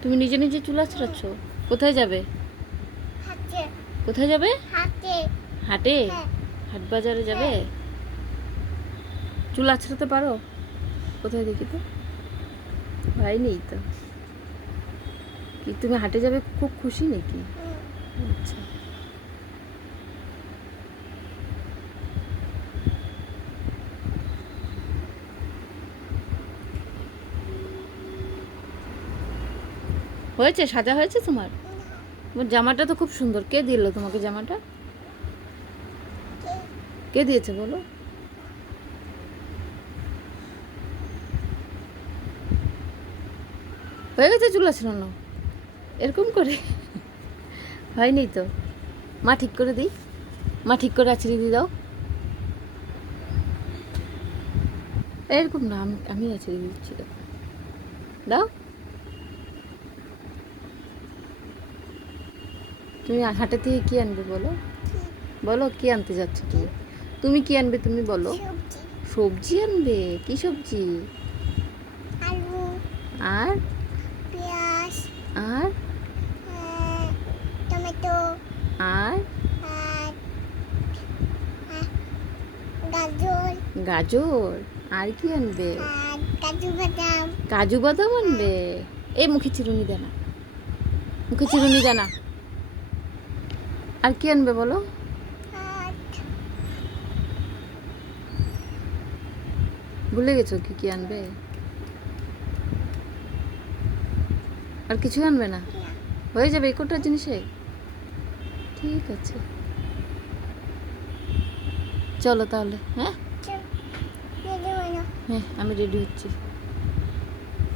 তুমি নিজে নিজে চুল আঁচড়াচ্ছ? কোথায় যাবে? হাতে কোথায় যাবে? হাতে হাটে? হ্যাঁ। হাট বাজারে যাবে? চুল আঁচড়াতে পারো? কোথায় দেখি তো। ভাই নেই তো। কি তুমি হাটে যাবে খুব খুশি নাকি? আচ্ছা। হয়েছে, সাজা হয়েছে তোমার? তোমার জামাটা তো খুব সুন্দর। কে দিল তোমাকে জামাটা? কে দিয়েছে বলো? হয়ে গেছে চুল আঁচড়ানো এরকম করে? হয়নি তো। মা ঠিক করে দিই, মা ঠিক করে আঁচড়ে দিয়ে দাও। এরকম না, আমি আমি আঁচড়ে দিচ্ছি, দাও দাও। তুমি হাটে থেকে কি আনবে বলো? বলো কি আনতে যাচ্ছ তুমি? তুমি কি আনবে তুমি বলো? সবজি সবজি আনবে? কি সবজি? আলু আর পেঁয়াজ আর টমেটো আর আর গাজর গাজর। আর কি আনবে? আর কাজু বাদাম কাজু বাদাম আনবে? এই মুখে চিরুনি দে না, মুখে চিরুনি দে না। আর কি আনবে বলো? আর ভুলে গেছো কি কি আনবে? আর কিছু আনবে না? হয়ে যাবে এই কোটার জিনিসে? ঠিক আছে, চলো তাহলে। হ্যাঁ রেডি হয়ে নাও। হ্যাঁ, আমি রেডি হচ্ছি।